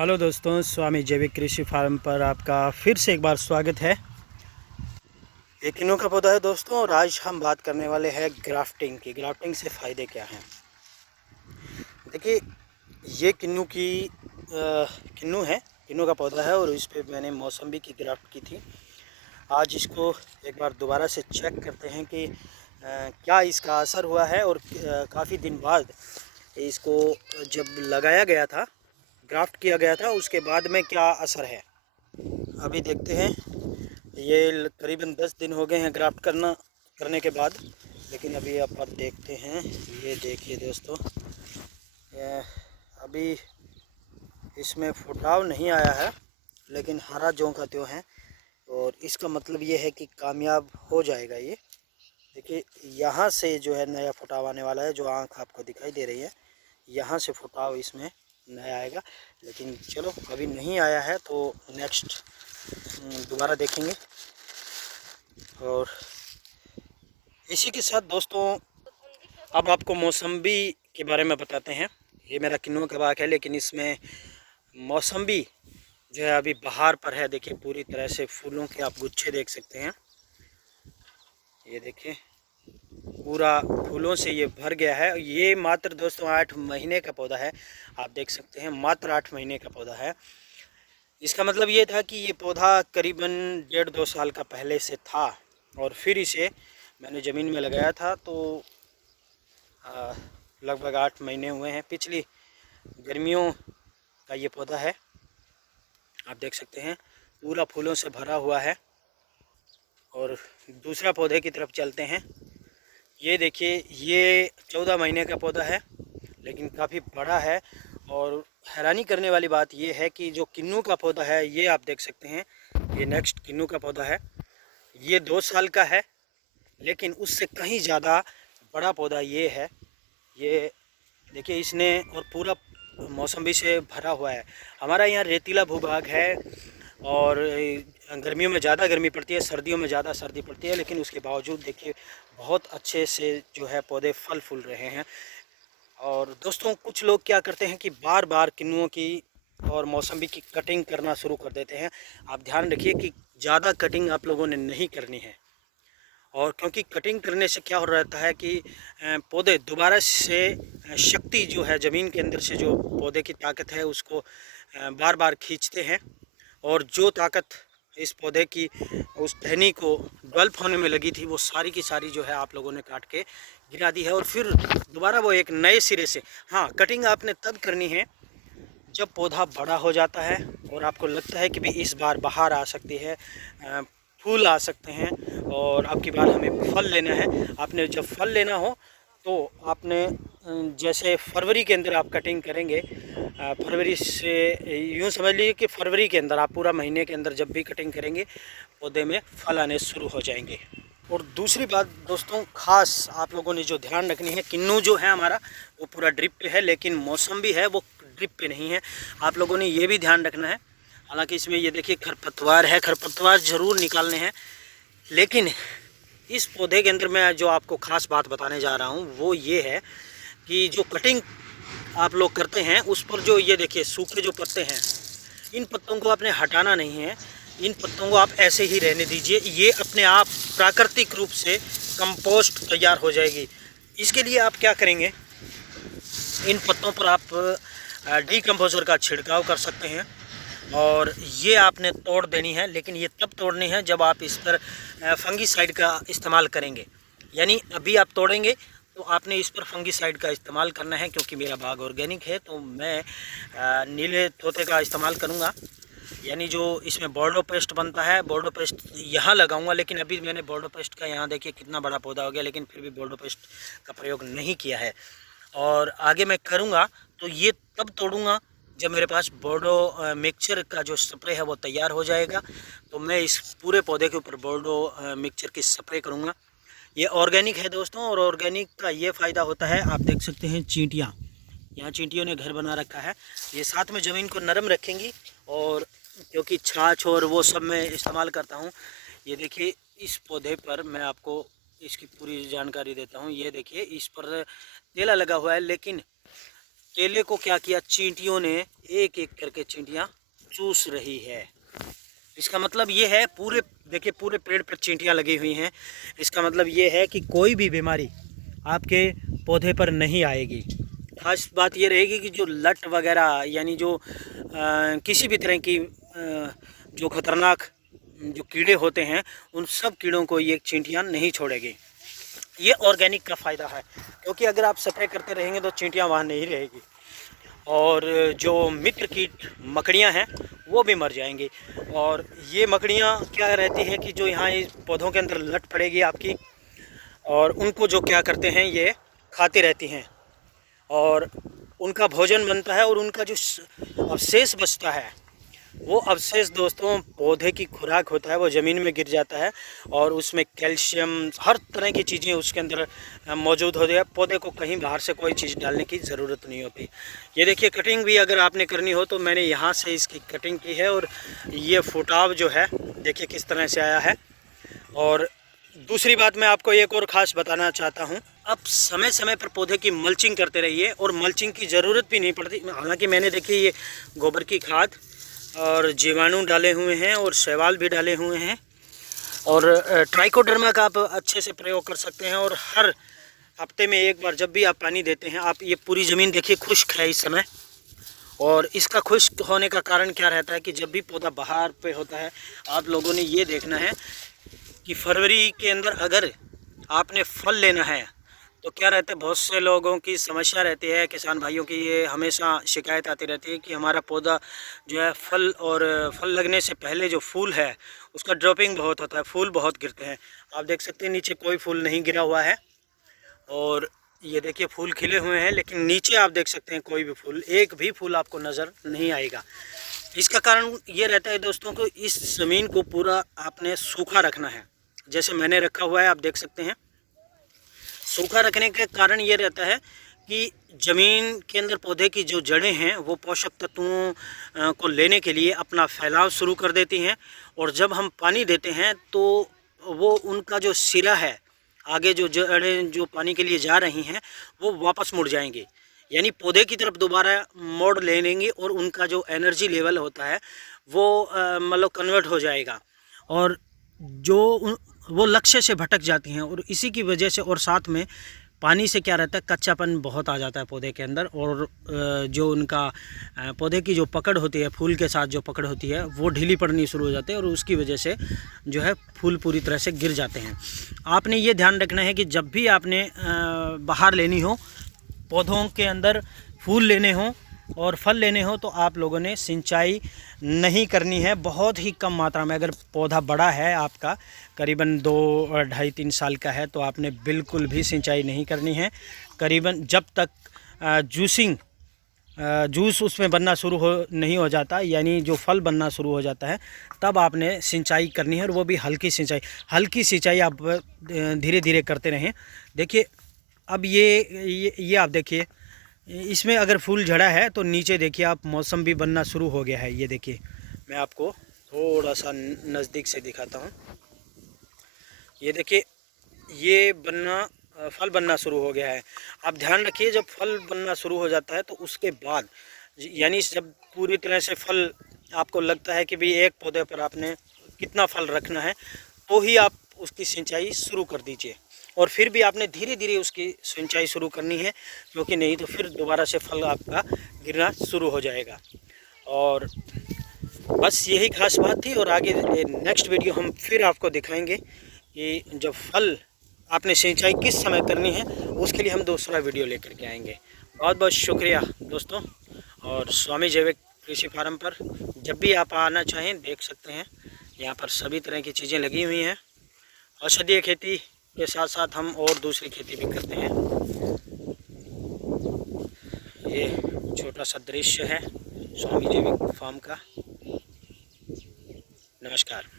Hello दोस्तों, स्वामी जैविक कृषि फार्म पर आपका फिर से एक बार स्वागत है। ये किन्नू का पौधा है दोस्तों, और आज हम बात करने वाले हैं ग्राफ्टिंग की। ग्राफ्टिंग से फ़ायदे क्या हैं? देखिए, ये किन्नू है, किन्नू का पौधा है, और इस पे मैंने मौसम्बी की ग्राफ्ट की थी। आज इसको एक बार दोबारा से चेक करते हैं कि क्या इसका असर हुआ है, और काफ़ी दिन बाद इसको जब लगाया गया था, ग्राफ्ट किया गया था, उसके बाद में क्या असर है अभी देखते हैं। ये करीबन 10 दिन हो गए हैं ग्राफ्ट करने के बाद, लेकिन अभी आप देखते हैं। ये देखिए दोस्तों, ये अभी इसमें फुटाव नहीं आया है, लेकिन हरा ज्यों का त्यों है, और इसका मतलब ये है कि कामयाब हो जाएगा ये। देखिए, यहाँ से जो है नया फुटाव आने वाला है, जो आँख आपको दिखाई दे रही है, यहाँ से फुटाव इसमें नया आएगा। लेकिन चलो, अभी नहीं आया है तो नेक्स्ट दोबारा देखेंगे। और इसी के साथ दोस्तों, अब आपको मौसम्बी के बारे में बताते हैं। ये मेरा किन्नू का बाग है, लेकिन इसमें मौसम्बी जो है अभी बहार पर है। देखिए, पूरी तरह से फूलों के आप गुच्छे देख सकते हैं। ये देखिए, पूरा फूलों से ये भर गया है। ये मात्र दोस्तों 8 महीने का पौधा है, आप देख सकते हैं, मात्र 8 महीने का पौधा है। इसका मतलब ये था कि ये पौधा करीबन 1.5-2 साल का पहले से था, और फिर इसे मैंने ज़मीन में लगाया था, तो लगभग 8 महीने हुए हैं। पिछली गर्मियों का ये पौधा है, आप देख सकते हैं, पूरा फूलों से भरा हुआ है। और दूसरा पौधे की तरफ चलते हैं। ये देखिए, ये 14 महीने का पौधा है, लेकिन काफ़ी बड़ा है। और हैरानी करने वाली बात ये है कि जो किन्नू का पौधा है, ये आप देख सकते हैं, ये नेक्स्ट किन्नू का पौधा है। ये 2 साल का है, लेकिन उससे कहीं ज़्यादा बड़ा पौधा ये है। ये देखिए, इसने और पूरा मौसम्बी से भरा हुआ है। हमारा यहाँ रेतीला भूभाग है, और गर्मियों में ज़्यादा गर्मी पड़ती है, सर्दियों में ज़्यादा सर्दी पड़ती है, लेकिन उसके बावजूद देखिए बहुत अच्छे से जो है पौधे फल फूल रहे हैं। और दोस्तों, कुछ लोग क्या करते हैं कि बार बार किन्नुओं की और मौसम्बी की कटिंग करना शुरू कर देते हैं। आप ध्यान रखिए कि ज़्यादा कटिंग आप लोगों ने नहीं करनी है। और क्योंकि कटिंग करने से क्या हो रहता है कि पौधे दोबारा से शक्ति जो है ज़मीन के अंदर से, जो पौधे की ताकत है, उसको बार बार खींचते हैं। और जो ताकत इस पौधे की उस टहनी को डेवलप होने में लगी थी, वो सारी की सारी जो है आप लोगों ने काट के गिरा दी है। और फिर दोबारा वो एक नए सिरे से, हाँ, कटिंग आपने तब करनी है जब पौधा बड़ा हो जाता है और आपको लगता है कि भी इस बार बहार आ सकती है, फूल आ सकते हैं, और अब की बार हमें फल लेना है। आपने जब फल लेना हो तो आपने जैसे फरवरी के अंदर आप कटिंग करेंगे, फरवरी से यूँ समझ लीजिए कि फरवरी के अंदर आप पूरा महीने के अंदर जब भी कटिंग करेंगे, पौधे में फल आने शुरू हो जाएंगे। और दूसरी बात दोस्तों, खास आप लोगों ने जो ध्यान रखनी है, किन्नू जो है हमारा वो पूरा ड्रिप पे है, लेकिन मौसम्बी है वो ड्रिप पे नहीं है। आप लोगों ने ये भी ध्यान रखना है। हालांकि इसमें ये देखिए खरपतवार है, खरपतवार ज़रूर निकालने हैं, लेकिन इस पौधे के अंदर मैं जो आपको ख़ास बात बताने जा रहा हूँ वो ये है कि जो कटिंग आप लोग करते हैं उस पर जो ये देखिए सूखे जो पत्ते हैं, इन पत्तों को आपने हटाना नहीं है। इन पत्तों को आप ऐसे ही रहने दीजिए, ये अपने आप प्राकृतिक रूप से कंपोस्ट तैयार हो जाएगी। इसके लिए आप क्या करेंगे, इन पत्तों पर आप डीकम्पोज़र का छिड़काव कर सकते हैं, और ये आपने तोड़ देनी है। लेकिन ये तब तोड़नी है जब आप इस पर फंगीसाइड का इस्तेमाल करेंगे। यानी अभी आप तोड़ेंगे तो आपने इस पर फंगीसाइड का इस्तेमाल करना है। क्योंकि मेरा बाग ऑर्गेनिक है, तो मैं नीले तोते का इस्तेमाल करूँगा। यानी जो इसमें बोर्डो पेस्ट बनता है, बोर्डो पेस्ट यहाँ लगाऊंगा। लेकिन अभी मैंने बोर्डो पेस्ट का, यहाँ देखिए कितना बड़ा पौधा हो गया, लेकिन फिर भी बोर्डो पेस्ट का प्रयोग नहीं किया है। और आगे मैं करूँगा तो ये तब तोड़ूँगा जब मेरे पास बोर्डो मिक्सचर का जो स्प्रे है वो तैयार हो जाएगा। तो मैं इस पूरे पौधे के ऊपर बोर्डो मिक्सचर की स्प्रे करूँगा। ये ऑर्गेनिक है दोस्तों, और ऑर्गेनिक का ये फ़ायदा होता है, आप देख सकते हैं चींटियाँ, यहाँ चींटियों ने घर बना रखा है। ये साथ में ज़मीन को नरम रखेंगी, और क्योंकि छाछ और वो सब मैं इस्तेमाल करता हूँ। ये देखिए, इस पौधे पर मैं आपको इसकी पूरी जानकारी देता हूँ। ये देखिए, इस पर तेला लगा हुआ है, लेकिन केले को क्या किया, चींटियों ने एक एक करके चींटियाँ चूस रही है। इसका मतलब ये है, पूरे देखिए पूरे पेड़ पर चींटियाँ लगी हुई हैं। इसका मतलब ये है कि कोई भी बीमारी आपके पौधे पर नहीं आएगी। खास बात ये रहेगी कि जो लट वगैरह यानी जो किसी भी तरह की जो खतरनाक जो कीड़े होते हैं, उन सब कीड़ों को ये चींटियाँ नहीं छोड़ेगी। ये ऑर्गेनिक का फ़ायदा है, क्योंकि अगर आप स्प्रे करते रहेंगे तो चींटियाँ वहाँ नहीं रहेगी और जो मित्र कीट मकड़ियाँ हैं वो भी मर जाएंगी। और ये मकड़ियाँ क्या रहती है कि जो यहाँ इस पौधों के अंदर लट पड़ेगी आपकी, और उनको जो क्या करते हैं ये खाती रहती हैं और उनका भोजन बनता है, और उनका जो अवशेष बचता है वो अवशेष दोस्तों पौधे की खुराक होता है। वो ज़मीन में गिर जाता है और उसमें कैल्शियम हर तरह की चीज़ें उसके अंदर मौजूद होती है। पौधे को कहीं बाहर से कोई चीज़ डालने की ज़रूरत नहीं होती। ये देखिए कटिंग भी अगर आपने करनी हो तो मैंने यहाँ से इसकी कटिंग की है, और ये फुटाव जो है देखिए किस तरह से आया है। और दूसरी बात मैं आपको एक और ख़ास बताना चाहता हूँ, अब समय समय पर पौधे की मल्चिंग करते रहिए, और मल्चिंग की ज़रूरत भी नहीं पड़ती। हालांकि मैंने देखिए ये गोबर की खाद और जीवाणु डाले हुए हैं और शैवाल भी डाले हुए हैं, और ट्राइकोडर्मा का आप अच्छे से प्रयोग कर सकते हैं। और हर हफ्ते में एक बार जब भी आप पानी देते हैं, आप ये पूरी ज़मीन देखिए खुश्क है इस समय। और इसका खुश्क होने का कारण क्या रहता है कि जब भी पौधा बाहर पे होता है, आप लोगों ने ये देखना है कि फरवरी के अंदर अगर आपने फल लेना है तो क्या रहता है, बहुत से लोगों की समस्या रहती है, किसान भाइयों की ये हमेशा शिकायत आती रहती है कि हमारा पौधा जो है फल लगने से पहले जो फूल है उसका ड्रॉपिंग बहुत होता है, फूल बहुत गिरते हैं। आप देख सकते हैं नीचे कोई फूल नहीं गिरा हुआ है, और ये देखिए फूल खिले हुए हैं, लेकिन नीचे आप देख सकते हैं कोई भी फूल, एक भी फूल आपको नज़र नहीं आएगा। इसका कारण ये रहता है दोस्तों को, इस ज़मीन को पूरा आपने सूखा रखना है। जैसे मैंने रखा हुआ है, आप देख सकते हैं। सूखा रखने के कारण ये रहता है कि ज़मीन के अंदर पौधे की जो जड़ें हैं वो पोषक तत्वों को लेने के लिए अपना फैलाव शुरू कर देती हैं, और जब हम पानी देते हैं तो वो उनका जो सिरा है, आगे जो जड़ें जो पानी के लिए जा रही हैं वो वापस मुड़ जाएंगी, यानी पौधे की तरफ दोबारा मोड़ ले लेंगी, और उनका जो एनर्जी लेवल होता है वो मतलब कन्वर्ट हो जाएगा, और जो वो लक्ष्य से भटक जाती हैं। और इसी की वजह से, और साथ में पानी से क्या रहता है, कच्चापन बहुत आ जाता है पौधे के अंदर, और जो उनका पौधे की जो पकड़ होती है, फूल के साथ जो पकड़ होती है वो ढीली पड़नी शुरू हो जाती है, और उसकी वजह से जो है फूल पूरी तरह से गिर जाते हैं। आपने ये ध्यान रखना है कि जब भी आपने बाहर लेनी हो, पौधों के अंदर फूल लेने हों और फल लेने हो, तो आप लोगों ने सिंचाई नहीं करनी है, बहुत ही कम मात्रा में। अगर पौधा बड़ा है आपका, करीबन 2, 2.5, 3 साल का है, तो आपने बिल्कुल भी सिंचाई नहीं करनी है। करीबन जब तक जूस उसमें बनना शुरू नहीं हो जाता, यानी जो फल बनना शुरू हो जाता है, तब आपने सिंचाई करनी है, और वो भी हल्की सिंचाई आप धीरे धीरे करते रहें। देखिए अब ये आप देखिए, इसमें अगर फूल झड़ा है तो नीचे देखिए आप मौसम भी बनना शुरू हो गया है। ये देखिए मैं आपको थोड़ा सा नज़दीक से दिखाता हूँ। ये देखिए ये फल बनना शुरू हो गया है। आप ध्यान रखिए, जब फल बनना शुरू हो जाता है तो उसके बाद, यानी जब पूरी तरह से फल आपको लगता है कि भाई एक पौधे पर आपने कितना फल रखना है, तो ही आप उसकी सिंचाई शुरू कर दीजिए। और फिर भी आपने धीरे धीरे उसकी सिंचाई शुरू करनी है, क्योंकि नहीं तो फिर दोबारा से फल आपका गिरना शुरू हो जाएगा। और बस यही खास बात थी, और आगे नेक्स्ट वीडियो हम फिर आपको दिखाएंगे कि जब फल आपने सिंचाई किस समय करनी है, उसके लिए हम दूसरा वीडियो लेकर के आएंगे। बहुत बहुत शुक्रिया दोस्तों, और स्वामी जैविक कृषि फार्म पर जब भी आप आना चाहें देख सकते हैं। यहाँ पर सभी तरह की चीज़ें लगी हुई हैं। औषधीय खेती के साथ साथ हम और दूसरी खेती भी करते हैं। ये छोटा सा दृश्य है स्वामी जैविक फार्म का। नमस्कार।